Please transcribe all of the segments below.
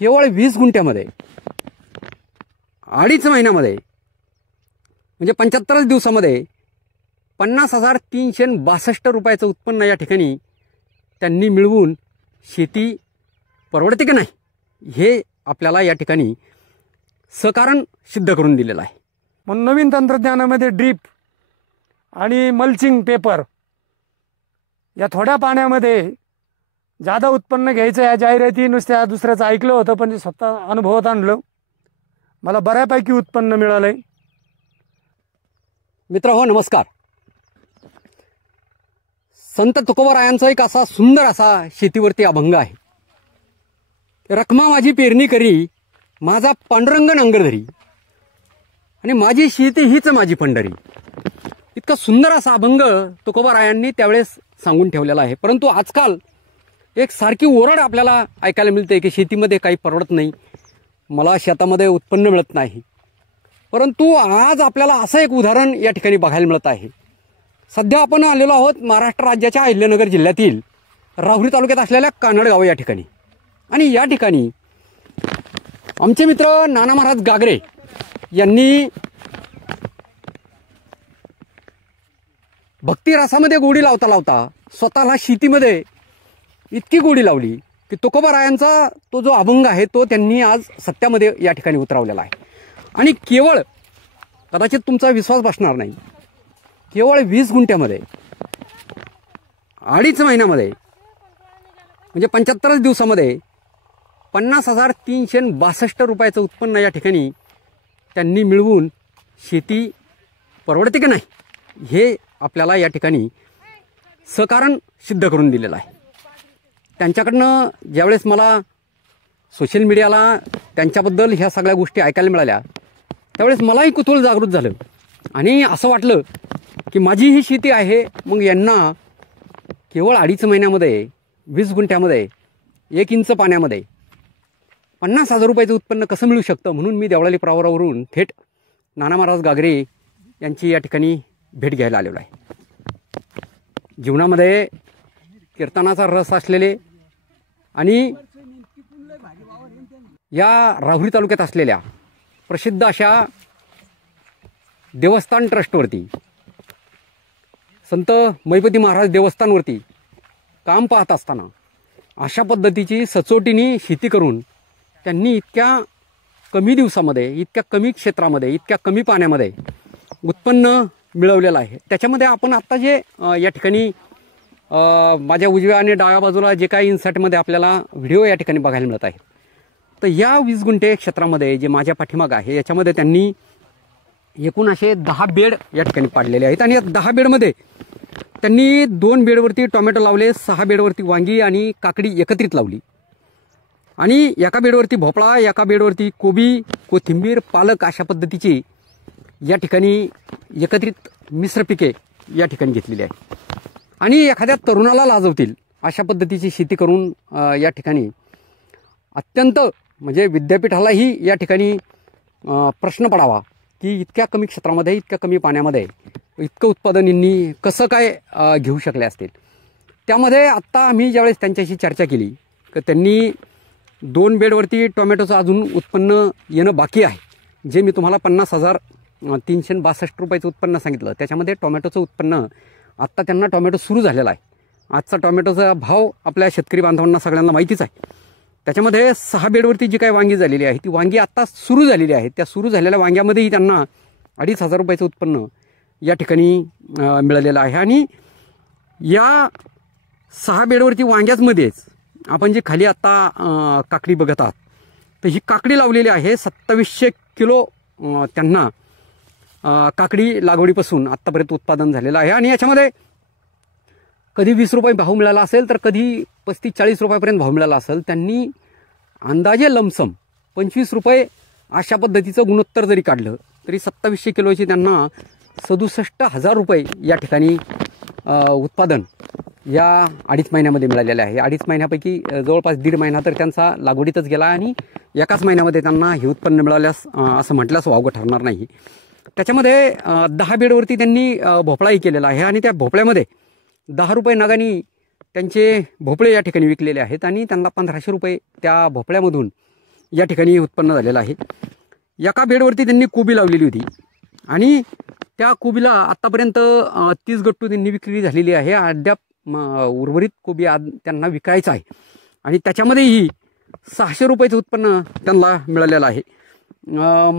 केवळ 20 गुंठ्यामध्ये 2.5 महिन्यामध्ये म्हणजे 75 दिवसामध्ये 50,362 रुपयाचं उत्पन्न या ठिकाणी त्यांनी मिळवून शेती परवडते की नाही हे आपल्याला या ठिकाणी सहकारण सिद्ध करून दिलेलं आहे. म्हणून नवीन तंत्रज्ञानामध्ये ड्रीप आणि मल्चिंग पेपर या थोड्या पाण्यामध्ये जादा उत्पन्न घ्यायचं या जाहिराती नुसत्या दुसऱ्याचं ऐकलं होतं, पण स्वतः अनुभवात आणलं. मला बऱ्यापैकी उत्पन्न मिळालंय. मित्र हो, नमस्कार. संत तुकोबारायांचा एक असा सुंदर असा शेतीवरती अभंग आहे. रखमा माझी पेरणी करी, माझा पांडुरंग नांगर धरी, आणि माझी शेती हीच माझी पंढरी. इतका सुंदर असा अभंग तुकोबारायांनी त्यावेळेस सांगून ठेवलेला आहे. परंतु आजकाल एक सारखी ओरड आपल्याला ऐकायला मिळते की शेतीमध्ये काही परवडत नाही, मला शेतामध्ये उत्पन्न मिळत नाही. परंतु आज आपल्याला असं एक उदाहरण या ठिकाणी बघायला मिळत आहे. सध्या आपण आलेलो आहोत महाराष्ट्र राज्याच्या अहिल्यानगर जिल्ह्यातील राहुरी तालुक्यात असलेल्या कानडगाव या ठिकाणी. आणि या ठिकाणी आमचे मित्र नाना महाराज गागरे यांनी भक्ती रसामध्ये गोडी लावता लावता स्वतःला शेतीमध्ये इतकी गोडी लावली की तुकोबारायांचा तो जो अभंग आहे तो त्यांनी आज सत्यामध्ये या ठिकाणी उतरवलेला आहे. आणि केवळ, कदाचित तुमचा विश्वास बसणार नाही, केवळ 20 गुंठ्यामध्ये 2.5 महिन्यामध्ये म्हणजे 75 दिवसामध्ये 50,362 रुपयाचं उत्पन्न या ठिकाणी त्यांनी मिळवून शेती परवडते की नाही हे आपल्याला या ठिकाणी सहकारण सिद्ध करून दिलेलं आहे. त्यांच्याकडनं ज्यावेळेस मला सोशल मीडियाला त्यांच्याबद्दल ह्या सगळ्या गोष्टी ऐकायला मिळाल्या त्यावेळेस मलाही कुतूहल जागृत झालं आणि असं वाटलं की माझी ही शेती आहे, मग यांना केवळ 2.5 महिन्यामध्ये 20 गुंठ्यामध्ये 1 इंच पाण्यामध्ये 50,000 रुपयाचं उत्पन्न कसं मिळू शकतं. म्हणून मी देवळाली प्रवारावरून थेट नाना महाराज गागरे यांची या ठिकाणी भेट घ्यायला आलेलो आहे. जीवनामध्ये कीर्तनाचा रस असलेले आणि या राहुरी तालुक्यात असलेल्या प्रसिद्ध अशा देवस्थान ट्रस्टवरती, संत मैपती महाराज देवस्थानवरती काम पाहत असताना अशा पद्धतीची सचोटीने शेती करून त्यांनी इतक्या कमी दिवसामध्ये, इतक्या कमी क्षेत्रामध्ये, इतक्या कमी पाण्यामध्ये उत्पन्न मिळवलेलं आहे. त्याच्यामध्ये आपण आत्ता जे या ठिकाणी माझ्या उजव्या आणि डाव्या बाजूला जे काही इन्सर्टमध्ये आपल्याला व्हिडिओ या ठिकाणी बघायला मिळत आहे, तर या 20 गुंठे क्षेत्रामध्ये जे माझ्या पाठीमागं आहे याच्यामध्ये त्यांनी एकूण असे 10 बेड या ठिकाणी पाडलेले आहेत. आणि या 10 बेडमध्ये त्यांनी 2 बेडवरती टोमॅटो लावले, 6 बेडवरती वांगी आणि काकडी एकत्रित लावली, आणि एका बेडवरती भोपळा, एका बेडवरती कोबी, कोथिंबीर, पालक अशा पद्धतीची या ठिकाणी एकत्रित मिश्र पिके या ठिकाणी घेतलेली आहे. आणि एखाद्या तरुणाला लाजवतील अशा पद्धतीची शेती करून या ठिकाणी अत्यंत म्हणजे विद्यापीठालाही या ठिकाणी प्रश्न पडावा की इतक्या कमी क्षेत्रामध्ये, इतक्या कमी पाण्यामध्ये इतकं उत्पादन यांनी कसं काय घेऊ शकले असतील. त्यामध्ये आत्ता आम्ही ज्यावेळेस त्यांच्याशी चर्चा केली तर त्यांनी 2 बेडवरती टोमॅटोचं अजून उत्पन्न येणं बाकी आहे. जे मी तुम्हाला 50,362 रुपयाचं उत्पन्न सांगितलं त्याच्यामध्ये टोमॅटोचं उत्पन्न आत्ता त्यांना टोमॅटो सुरू झालेला आहे. आजचा टोमॅटोचा भाव आपल्या शेतकरी बांधवांना सगळ्यांना माहितीच आहे. त्याच्यामध्ये 6 बेडवरती जी काही वांगी झालेली आहे ती वांगी आत्ता सुरू झालेली आहे. त्या सुरू झालेल्या वांग्यामध्येही त्यांना 2,500 रुपयाचं उत्पन्न या ठिकाणी मिळालेलं आहे. आणि या 6 बेडवरती वांग्याचमध्येच आपण जी खाली आत्ता काकडी बघत आहात तर ही काकडी लावलेली आहे. 2700 किलो त्यांना काकडी लागवडीपासून आत्तापर्यंत उत्पादन झालेलं आहे. आणि याच्यामध्ये कधी 20 रुपये भाव मिळाला असेल तर कधी 35-40 रुपयापर्यंत भाव मिळाला असेल. त्यांनी अंदाजे लमसम 25 रुपये अशा पद्धतीचं गुणोत्तर जरी काढलं तरी 2700 किलोची त्यांना 67,000 रुपये या ठिकाणी उत्पादन या 2.5 महिन्यामध्ये मिळालेले आहे. 2.5 महिन्यापैकी जवळपास 1.5 महिना तर त्यांचा लागवडीतच गेला आणि एकाच महिन्यामध्ये त्यांना हे उत्पन्न मिळाल्यास असं म्हटल्यास वावगं ठरणार नाही. त्याच्यामध्ये 10 बेडवरती त्यांनी भोपळाही केलेला आहे आणि त्या भोपळ्यामध्ये 10 रुपये नगानी त्यांचे भोपळे या ठिकाणी विकलेले आहेत आणि त्यांना 1,500 रुपये त्या भोपळ्यामधून या ठिकाणी उत्पन्न झालेलं आहे. एका बेडवरती त्यांनी कोबी लावलेली होती आणि त्या कोबीला आत्तापर्यंत 30 गट्टू त्यांनी विक्री झालेली आहे. अद्याप उर्वरित कोबी आज त्यांना विकायचा आहे आणि त्याच्यामध्येही 600 रुपयाचं उत्पन्न त्यांना मिळालेलं आहे.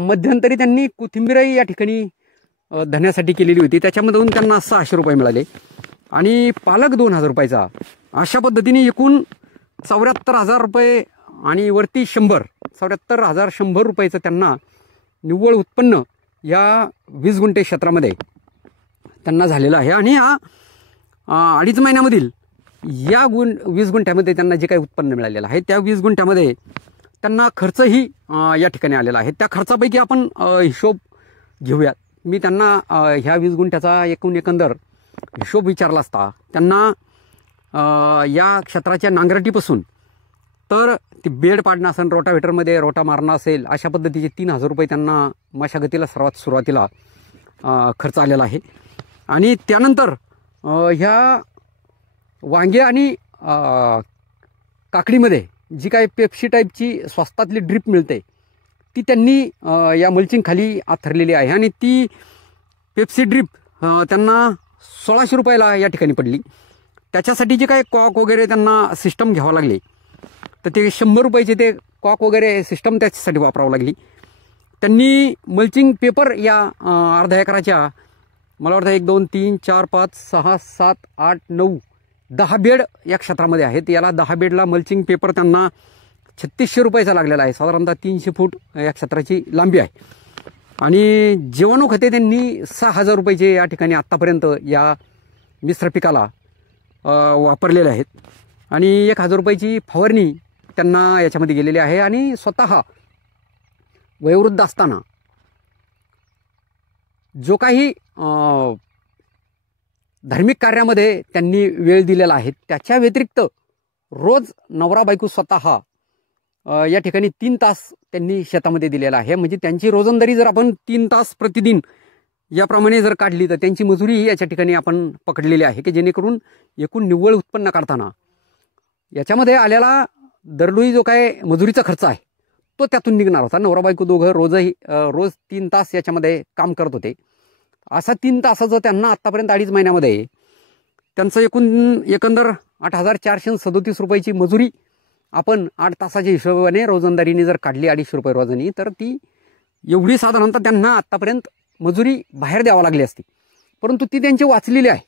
मध्यंतरी त्यांनी कोथिंबीरही या ठिकाणी धन्यासाठी केलेली होती, त्याच्यामधून त्यांना 600 रुपये मिळाले आणि पालक 2000 रुपयाचा. अशा पद्धतीने एकूण 74,000 रुपये आणि वरती 74,100 रुपयाचं त्यांना निव्वळ उत्पन्न या 20 गुंठे क्षेत्रामध्ये त्यांना झालेलं आहे. आणि या 2.5 महिन्यामधील या 20 गुंठ्यामध्ये त्यांना जे काही उत्पन्न मिळालेलं आहे त्या 20 गुंठ्यामध्ये त्यांना खर्चही या ठिकाणी आलेला आहे. त्या खर्चापैकी आपण हिशोब घेऊयात. मी त्यांना ह्या 20 गुंठ्याचा एकंदर हिशोब विचारला असता त्यांना या क्षेत्राच्या नांगरटीपासून तर ती बेड पाडणं असेल, रोटावेटरमध्ये रोटा मारणं असेल, अशा पद्धतीचे 3,000 रुपये त्यांना मशागतीला सर्वात सुरुवातीला खर्च आलेला आहे. आणि त्यानंतर ह्या वांगे आणि काकडीमध्ये जी काही पेप्सी टाईपची स्वस्तातली ड्रीप मिळते ती त्यांनी या मल्चिंग खाली आथरलेली आहे आणि ती पेप्सी ड्रीप त्यांना 1600 रुपयाला या ठिकाणी पडली. त्याच्यासाठी जे काही कॉक वगैरे त्यांना सिस्टम घ्यावं लागले तर ते 100 रुपयाचे ते कॉक वगैरे सिस्टम त्याच्यासाठी वापरावं लागली. त्यांनी मल्चिंग पेपर या अर्ध्या एकराच्या मला वाटतं 1 2 3 4 5 6 7 8 9 10 बेड या क्षेत्रामध्ये आहेत. याला 10 बेडला मल्चिंग पेपर त्यांना 3600 रुपयाचा लागलेला आहे. साधारणतः 300 फूट या क्षेत्राची लांबी आहे. आणि जीवाणू खते त्यांनी 6000 रुपयाचे या ठिकाणी आत्तापर्यंत या मिश्र पिकाला वापरलेले आहेत. आणि 1000 रुपयाची फवारणी त्यांना याच्यामध्ये गेलेली आहे. आणि स्वतः वयोवृद्ध असताना जो काही धार्मिक कार्यामध्ये त्यांनी वेळ दिलेला आहे त्याच्या व्यतिरिक्त रोज नवरा बायको स्वतः या ठिकाणी 3 तास त्यांनी शेतामध्ये दिलेला आहे. म्हणजे त्यांची रोजंदारी जर आपण 3 तास प्रतिदिन याप्रमाणे जर काढली तर त्यांची मजुरीही याच्या ठिकाणी आपण पकडलेली आहे की जेणेकरून एकूण निव्वळ उत्पन्न काढताना याच्यामध्ये आलेला दरडोई जो काय मजुरीचा खर्च आहे तो त्यातून निघणार होता. नवरा बायको दोघं रोज 3 तास याच्यामध्ये काम करत होते. असा 3 तासाचं त्यांना आत्तापर्यंत 2.5 महिन्यामध्ये त्यांचं एकंदर 8,437 रुपयाची मजुरी आपण 8 तासाच्या हिशोबाने रोजंदारीने जर काढली 250 रुपये रोजानी तर ती एवढी साधारणतः त्यांना आत्तापर्यंत मजुरी बाहेर द्यावी लागली असती. परंतु ती त्यांची वाचलेली आहे.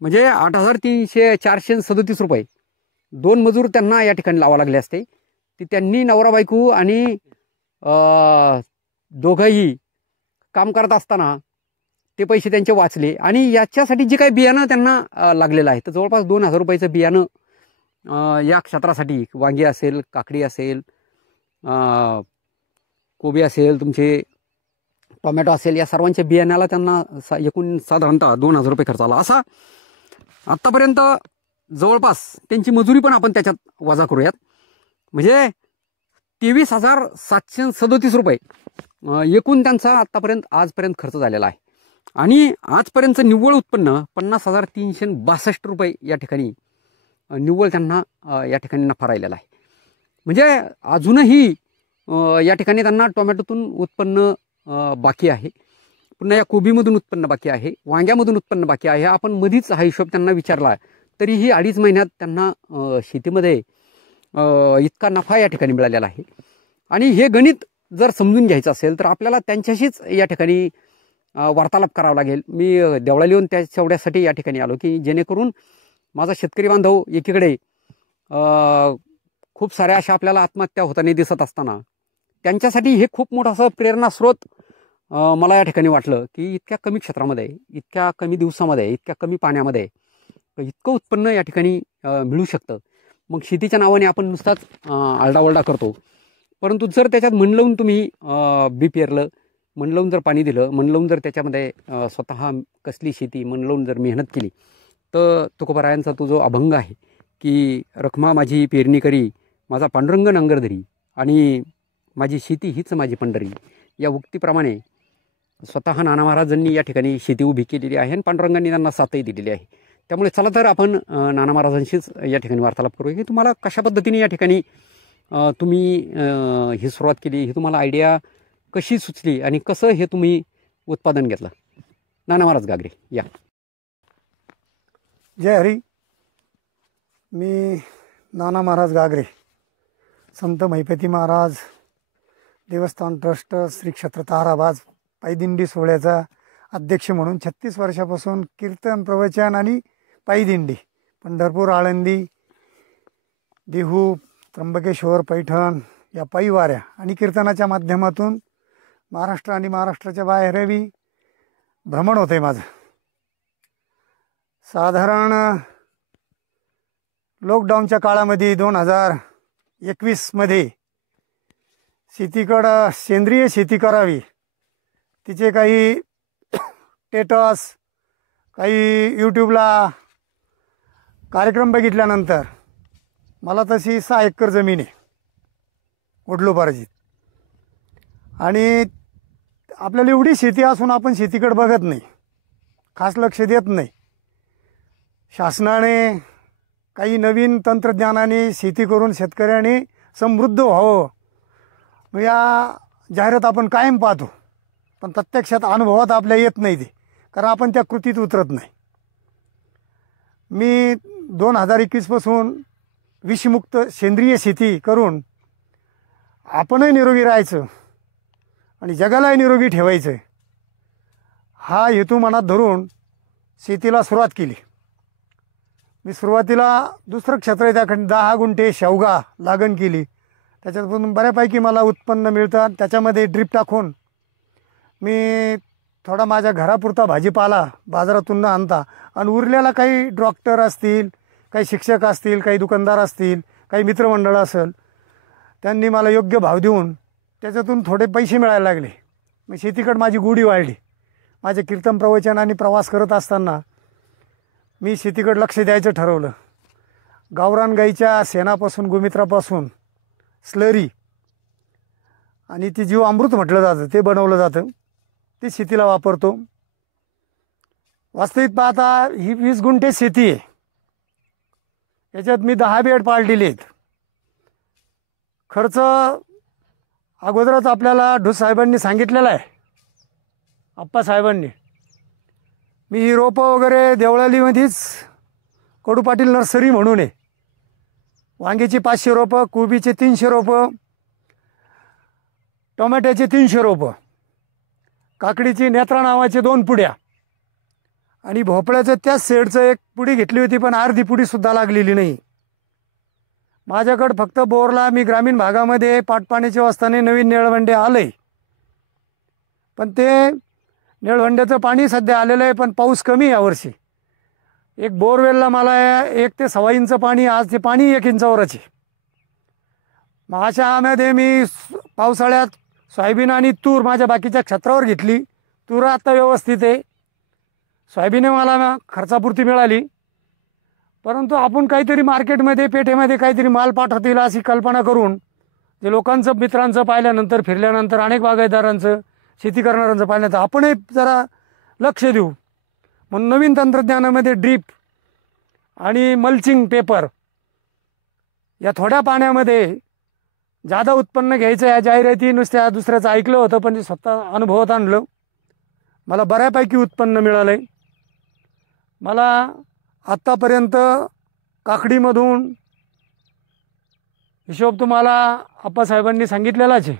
म्हणजे 8,437 रुपये 2 मजूर त्यांना या ठिकाणी लावावे लागले असते. ती त्यांनी नवरा बायको आणि दोघंही काम करत असताना ते पैसे त्यांचे वाचले. आणि याच्यासाठी जे काही बियाणं त्यांना लागलेलं आहे तर जवळपास 2000 रुपयाचं बियाणं या क्षेत्रासाठी वांगी असेल, काकडी असेल, कोबी असेल, तुमचे टोमॅटो असेल, या सर्वांच्या बियाण्याला त्यांना एकूण साधारणतः 2000 रुपये खर्च आला. असा आत्तापर्यंत जवळपास त्यांची मजुरी पण आपण त्याच्यात वजा करूयात. म्हणजे 23,737 रुपये एकूण त्यांचा आजपर्यंत खर्च झालेला आहे. आणि आजपर्यंतचं निव्वळ उत्पन्न 50,362 रुपये या ठिकाणी निव्वळ त्यांना या ठिकाणी नफा राहिलेला आहे. म्हणजे अजूनही या ठिकाणी त्यांना टोमॅटोतून उत्पन्न बाकी आहे, पुन्हा या कोबीमधून उत्पन्न बाकी आहे, वांग्यामधून उत्पन्न बाकी आहे. आपण मधीच हा हिशोब त्यांना विचारला तरीही 2.5 महिन्यात त्यांना शेतीमध्ये इतका नफा या ठिकाणी मिळालेला आहे. आणि हे गणित जर समजून घ्यायचं असेल तर आपल्याला त्यांच्याशीच या ठिकाणी वार्तालाप करावा लागेल. मी देवळा लिहून तेवढ्यासाठी या ठिकाणी आलो की जेणेकरून माझा शेतकरी बांधव एकीकडे खूप साऱ्या अशा आपल्याला आत्महत्या होताना दिसत असताना त्यांच्यासाठी हे खूप मोठा असं प्रेरणास्रोत मला या ठिकाणी वाटलं की इतक्या कमी क्षेत्रामध्ये, इतक्या कमी दिवसामध्ये, इतक्या कमी पाण्यामध्ये इतकं उत्पन्न या ठिकाणी मिळू शकतं. मग शेतीच्या नावाने आपण नुसताच आरडाओरडा करतो, परंतु जर त्याच्यात मन लावून तुम्ही बी पेरलं, मन लावून जर पाणी दिलं, मन लावून जर त्याच्यामध्ये स्वतः कसली शेती मन लावून जर मेहनत केली तर तुकोबारायांचा तो जो अभंग आहे की रखमा माझी पेरणी करी, माझा पांडुरंग नांगर धरी आणि माझी शेती हीच माझी पंढरी, या उक्तीप्रमाणे स्वतः नाना महाराजांनी या ठिकाणी शेती उभी केलेली आहे आणि पांडुरंगांनी त्यांना साथही दिलेली आहे. त्यामुळे चला तर आपण नाना महाराजांशीच या ठिकाणी वार्तालाप करूया की तुम्हाला कशा पद्धतीने या ठिकाणी तुम्ही ही सुरुवात केली, ही तुम्हाला आयडिया कशी सुचली आणि कसं हे तुम्ही उत्पादन घेतलं? नाना महाराज गागरे या. जय हरी. मी नाना महाराज गागरे, संत महिपती महाराज देवस्थान ट्रस्ट श्री क्षेत्र ताराबाज पायदिंडी सोहळ्याचा अध्यक्ष म्हणून 36 वर्षापासून कीर्तन, प्रवचन आणि पायदिंडी पंढरपूर, आळंदी, देहू, त्र्यंबकेश्वर, पैठण या पायी वाऱ्या आणि कीर्तनाच्या माध्यमातून महाराष्ट्र आणि महाराष्ट्राच्या बाहेरही भ्रमण होते माझं. साधारण लॉकडाऊनच्या काळामध्ये 2021मध्ये शेतीकडं सेंद्रिय शेती करावी, तिचे काही स्टेटस, काही यूट्यूबला कार्यक्रम बघितल्यानंतर मला तशी 6 एकर जमीन आहे वडलोपार्जित, आणि आपल्याला एवढी शेती असून आपण शेतीकडे बघत नाही, खास लक्ष देत नाही. शासनाने काही नवीन तंत्रज्ञानाने शेती करून शेतकऱ्याने समृद्ध व्हावं या जाहिरात आपण कायम पाहतो, पण प्रत्यक्षात अनुभवात आपल्या येत नाही ते, कारण आपण त्या कृतीत उतरत नाही. मी 2021पासून विषमुक्त सेंद्रिय शेती करून आपणही निरोगी राहायचं आणि जगालाही निरोगी ठेवायचं, हा हेतू मनात धरून शेतीला सुरुवात केली. मी सुरुवातीला दुसरं क्षेत्र आहे त्याकडे 10 गुंठे शेवगा लागण केली. त्याच्यातून बऱ्यापैकी मला उत्पन्न मिळतं. त्याच्यामध्ये ड्रीप टाकून मी थोडा माझ्या घरापुरता भाजीपाला बाजारातून न आणता, आणि उरलेला काही डॉक्टर असतील, काही शिक्षक असतील, काही दुकानदार असतील, काही मित्रमंडळ असेल, त्यांनी मला योग्य भाव देऊन त्याच्यातून थोडे पैसे मिळायला लागले. मग शेतीकडे माझी गोडी वाढली. माझे कीर्तन, प्रवचन आणि प्रवास करत असताना मी शेतीकडे लक्ष द्यायचं ठरवलं. गावरान गाईच्या शेणापासून, गोमित्रापासून स्लरी आणि ती जीव अमृत म्हटलं जातं ते बनवलं जातं, ते शेतीला वापरतो. वास्तविक पाहता ही 20 गुंठे शेती आहे. याच्यात मी 10 बेड पाळलेले आहेत. खर्च अगोदरच आपल्याला ढूस साहेबांनी सांगितलेला आहे, आप्पासाहेबांनी. मी ही रोपं वगैरे देवळालीमध्येच कडू पाटील नर्सरी म्हणून आहे. वांग्याची 500 रोपं, कोबीचे 300 रोपं, टोमॅटोचे 300 रोपं, काकडीची नेत्रा नावाचे 2 पुड्या, आणि भोपळ्याचं त्याच शेडचं 1 पुडी घेतली होती, पण अर्धी पुडीसुद्धा लागलेली नाही. माझ्याकडं फक्त बोरला, मी ग्रामीण भागामध्ये पाटपाण्याच्या व्यवस्थाने नवीन निळवंडे आलं आहे, पण ते निळवंड्याचं पाणी सध्या आलेलं आहे, पण पाऊस कमी यावर्षी. एक बोरवेलला मला 1 ते 1.25 इंच पाणी, आज ते पाणी 1 इंचावरच आहे. मग अशामध्ये मी पावसाळ्यात सोयाबीन आणि तूर माझ्या बाकीच्या क्षेत्रावर घेतली. तूर आता व्यवस्थित आहे. सोयाबीने मला खर्चापुरती मिळाली, परंतु आपण काहीतरी मार्केटमध्ये, पेठेमध्ये काहीतरी माल पाठवता येईल अशी कल्पना करून, जे लोकांचं, मित्रांचं पाहिल्यानंतर, फिरल्यानंतर, अनेक बागायतदारांचं, शेती करणाऱ्यांचं पाहिल्यानंतर आपणही जरा लक्ष देऊ म्हणून नवीन तंत्रज्ञानामध्ये ड्रीप आणि मल्चिंग पेपर या थोड्या पाण्यामध्ये जादा उत्पन्न घ्यायचं या जाहिराती नुसत्या दुसऱ्याचं ऐकलं होतं, पण स्वतः अनुभवात आणलं. मला बऱ्यापैकी उत्पन्न मिळालं आहे. मला आत्तापर्यंत काकडीमधून हिशोब तुम्हाला आप्पासाहेबांनी सांगितलेलाच आहे.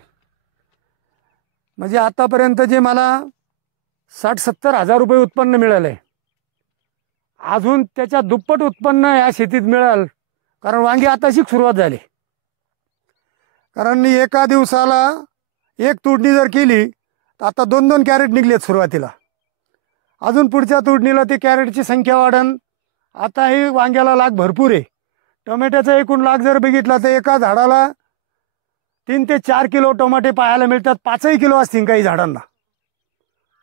म्हणजे आत्तापर्यंत जे मला 60-70 हजार रुपये उत्पन्न मिळालं आहे. अजून त्याच्या दुप्पट उत्पन्न या शेतीत मिळाल, कारण वांगी आताशी सुरुवात झाली. कारण एका दिवसाला 1 तुडणी जर केली तर आता 2-2 कॅरेट निघलेत सुरुवातीला. अजून पुढच्या तुडणीला ते कॅरेटची संख्या वाढन. आता ही वांग्याला लाग भरपूर आहे. टोमॅटोचा एकूण लाग जर बघितला तर एका झाडाला 3 ते 4 किलो टोमॅटो पाहायला मिळतात. 5 किलो असतील काही झाडांना.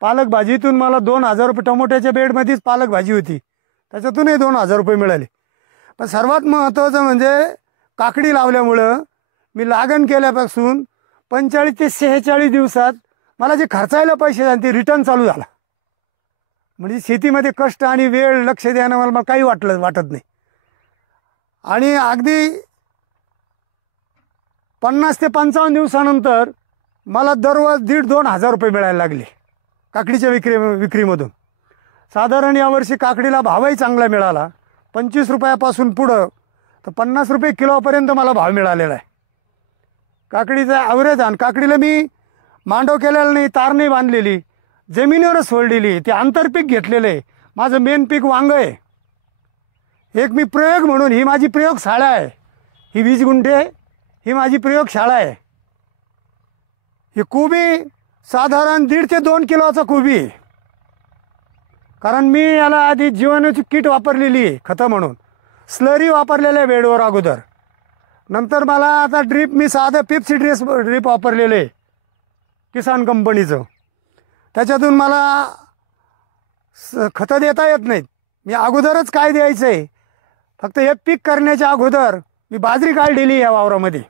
पालक भाजीतून मला 2,000 रुपये, टोमॅटोच्या बेडमध्येच पालक भाजी होती, त्याच्यातूनही 2,000 रुपये मिळाले. पण सर्वात महत्त्वाचं म्हणजे काकडी लावल्यामुळं मी लागण केल्यापासून 45 ते 46 दिवसात मला जे खर्चायला पैसे झाले ते रिटर्न चालू झाला. म्हणजे शेतीमध्ये कष्ट आणि वेळ लक्ष द्यायला मला काही वाटत नाही. आणि अगदी 50 ते 55 दिवसानंतर मला दररोज 1,500-2,000 हजार रुपये मिळायला लागले काकडीच्या विक्रीमधून. साधारण यावर्षी काकडीला भावही चांगला मिळाला. 25 रुपयापासून पुढं तर 50 रुपये किलोपर्यंत मला भाव मिळालेला आहे काकडीचा ॲव्हरेज. आणि काकडीला मी मांडव केलेला नाही, तार नाही बांधलेली, जमिनीवरच सोडलेली. ते आंतरपीक घेतलेलं आहे. माझं मेन पीक वांग आहे. एक मी प्रयोग म्हणून, ही माझी प्रयोगशाळा आहे. ही 20 गुंठे ही माझी प्रयोगशाळा आहे. ही कोबी साधारण 1.5 ते 2 किलोचा कोबी आहे. कारण मी याला आधी जीवाणूची किट वापरलेली आहे खतं म्हणून. स्लरी वापरलेलं आहे बेडवर अगोदर. नंतर मला आता ड्रीप, मी साधं पेप्सी ड्रीप वापरलेलं आहे किसान कंपनीचं. त्याच्यातून मला खतं देता येत नाहीत. मी अगोदरच काय द्यायचं आहे, फक्त हे पीक करण्याच्या अगोदर मी बाजरी काढलेली या वावरामध्ये.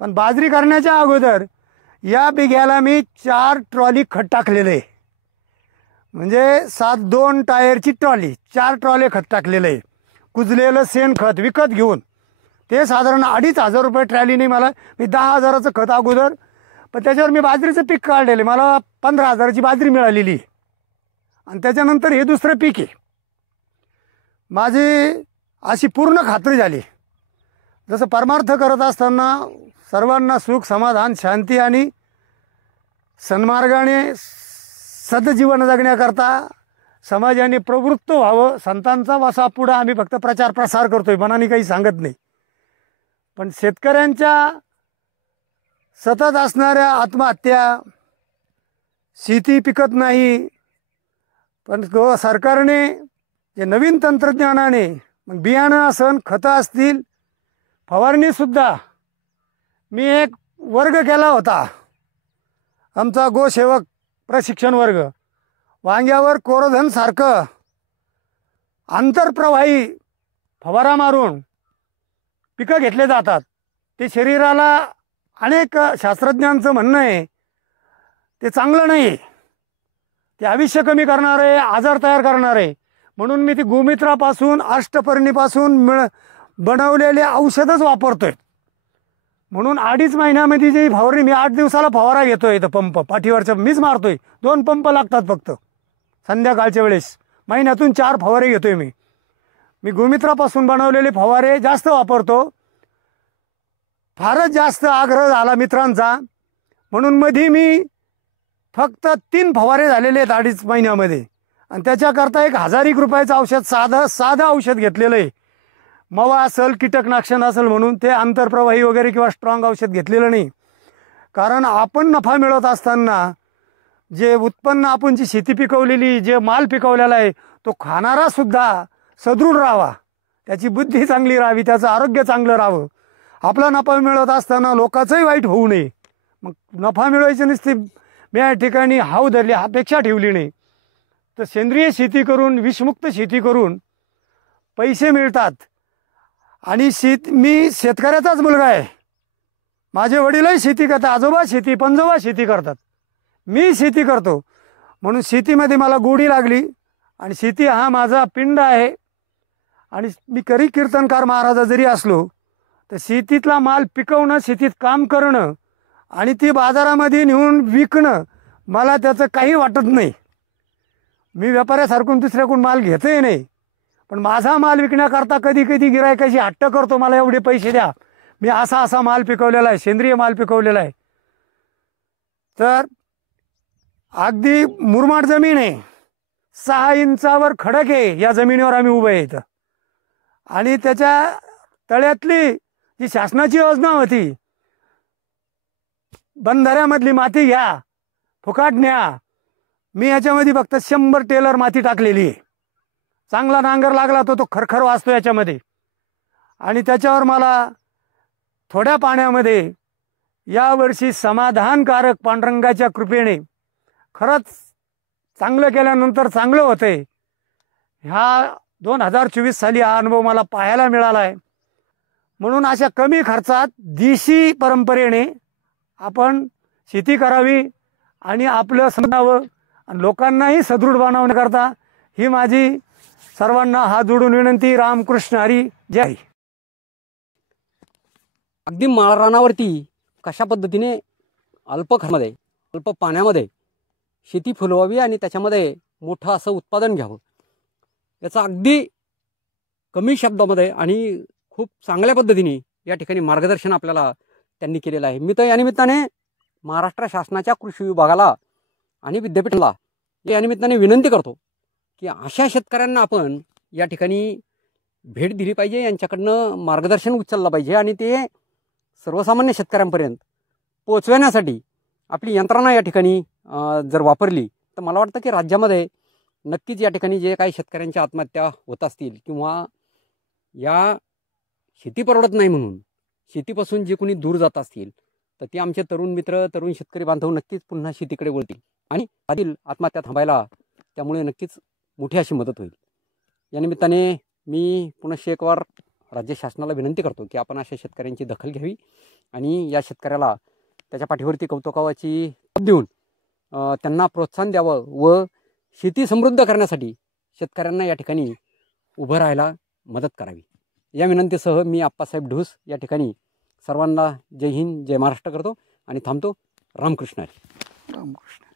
पण बाजरी करण्याच्या अगोदर या बिघ्याला मी 4 ट्रॉली खत टाकलेलं आहे. म्हणजे 2 टायरची ट्रॉली, 4 ट्रॉले खत टाकलेलं आहे. कुजलेलं शेणखत विकत घेऊन ते साधारण 2,500 रुपये ट्रॉलीने मला, मी 10,000चं खत अगोदर, पण त्याच्यावर मी बाजरीचं पीक काढलेलं, मला 15,000ची बाजरी मिळालेली. आणि त्याच्यानंतर हे दुसरं पीक आहे. माझी अशी पूर्ण खात्री झाली, जसं परमार्थ करत असताना सर्वांना सुख समाधान शांती आणि सन्मार्गाने सदजीवन जगण्याकरता समाजाने प्रवृत्त व्हावं. संतांचा वसा पुढं आम्ही फक्त प्रचार प्रसार करतोय, मनाने काही सांगत नाही. पण शेतकऱ्यांच्या सतत असणाऱ्या आत्महत्या, शेती पिकत नाही, पण सरकारने जे नवीन तंत्रज्ञानाने, मग बियाणं असन, खतं असतील, फवारणीसुद्धा. मी एक वर्ग केला होता आमचा गोसेवक प्रशिक्षण वर्ग. वांग्यावर कोरोधनसारखं आंतरप्रवाही फवारा मारून पिकं घेतले जातात. ते शरीराला, अनेक शास्त्रज्ञांचं म्हणणं आहे, ते चांगलं नाही. ते आयुष्य कमी करणार आहे, आजार तयार करणार आहे. म्हणून मी ती गोमित्रापासून, अष्टपर्णीपासून बनवलेले औषधच वापरतोय. म्हणून 2.5 महिन्यामध्ये जी फवारणी, मी 8 दिवसाला फवारा घेतोय. इथं पंप पाठीवरचा मीच मारतोय. 2 पंप लागतात फक्त संध्याकाळच्या वेळेस. महिन्यातून 4 फवारे घेतोय मी गोमित्रापासून बनवलेले फवारे जास्त वापरतो. फारच जास्त आग्रह झाला मित्रांचा, म्हणून मध्ये मी फक्त 3 फवारे झालेले आहेत 2.5 महिन्यामध्ये. आणि त्याच्याकरता 1,000 रुपयाचं औषध, साधं औषध घेतलेलं आहे. मवा असेल, कीटकनाशक असेल म्हणून. ते आंतरप्रवाही वगैरे किंवा स्ट्रॉंग औषध घेतलेलं नाही. कारण आपण नफा मिळवत असताना जे उत्पन्न, आपण जी शेती पिकवलेली, जे माल पिकवलेला आहे, तो खाणारा सुद्धा सदृढ राहावा, त्याची बुद्धी चांगली राहावी, त्याचं आरोग्य चांगलं राहावं. आपला नफा मिळवत असताना लोकांचंही वाईट होऊ नये. मग नफा मिळवायची नसते, मी या ठिकाणी हाव धरली, अपेक्षा ठेवली नाही. तर सेंद्रिय शेती करून, विषमुक्त शेती करून पैसे मिळतात. आणि मी शेतकऱ्याचाच मुलगा आहे. माझे वडीलही शेती करतात, आजोबा शेती, पणजोबा शेती करतात, मी शेती करतो. म्हणून शेतीमध्ये मला गोडी लागली. आणि शेती हा माझा पिंड आहे. आणि मी कीर्तनकार महाराजा जरी असलो, तर शेतीतला माल पिकवणं, शेतीत काम करणं आणि ती बाजारामध्ये नेऊन विकणं, मला त्याचं काही वाटत नाही. मी व्यापाऱ्यासारखून दुसऱ्याकडून माल घेतही नाही. पण माझा माल विकण्याकरता कधी कधी गिरायकाशी हट्ट करतो, मला एवढे पैसे द्या, मी असा माल पिकवलेला आहे, सेंद्रिय माल पिकवलेला आहे. तर अगदी मुरमाड जमीन आहे, 6 इंचावर खडक आहे. या जमिनीवर आम्ही उभे आहे इथं. आणि त्याच्या तळ्यातली जी शासनाची योजना होती, बंधाऱ्यामधली माती घ्या, फुकाट न्या, मी याच्यामध्ये फक्त 100 टेलर माती टाकलेली आहे. चांगला नांगर लागला तो खरखर वाजतो याच्यामध्ये. आणि त्याच्यावर मला थोड्या पाण्यामध्ये यावर्षी समाधानकारक पांडुरंगाच्या कृपेने खरंच चांगलं केल्यानंतर चांगलं होतंय. ह्या 2024 साली हा अनुभव मला पाहायला मिळाला आहे. म्हणून अशा कमी खर्चात देशी परंपरेने आपण शेती करावी आणि आपलं समजावं आणि लोकांनाही सदृढ बनवण्याकरता ही माझी सर्वांना हात जोडून विनंती. रामकृष्ण हरी, जय. अगदी माळरानावरती कशा पद्धतीने अल्प खर्चामध्ये अल्प पाण्यामध्ये शेती फुलवावी आणि त्याच्यामध्ये मोठं असं उत्पादन घ्यावं, याचं अगदी कमी शब्दामध्ये आणि खूप चांगल्या पद्धतीने या ठिकाणी मार्गदर्शन आपल्याला त्यांनी केलेलं आहे. मी तर या निमित्ताने महाराष्ट्र शासनाच्या कृषी विभागाला आणि विद्यापीठाला या निमित्ताने विनंती करतो की अशा शेतकऱ्यांना आपण या ठिकाणी भेट दिली पाहिजे, यांच्याकडनं मार्गदर्शन उचललं पाहिजे आणि ते सर्वसामान्य शेतकऱ्यांपर्यंत पोहोचवण्यासाठी आपली यंत्रणा या ठिकाणी जर वापरली तर मला वाटतं की राज्यामध्ये नक्कीच या ठिकाणी जे काही शेतकऱ्यांच्या आत्महत्या होत असतील किंवा या शेती परवडत नाही म्हणून शेतीपासून जे कोणी दूर जात असतील तर ते आमचे तरुण मित्र, तरुण शेतकरी बांधव नक्कीच पुन्हा शेतीकडे वळतील आणि आधील आत्महत्या थांबायला त्यामुळे नक्कीच मोठी अशी मदत होईल. या निमित्ताने मी पुनश्च एक वार राज्य शासनाला विनंती करतो की आपण अशा शेतकऱ्यांची दखल घ्यावी आणि या शेतकऱ्याला त्याच्या पाठीवरती कौतुकाची थाप देऊन त्यांना प्रोत्साहन द्यावं व शेती समृद्ध करण्यासाठी शेतकऱ्यांना या ठिकाणी उभं राहायला मदत करावी. या विनंतीसह मी आप्पासाहेब ढूस या ठिकाणी सर्वांना जय हिंद, जय महाराष्ट्र करतो आणि थांबतो. रामकृष्ण हरी. रामकृष्ण.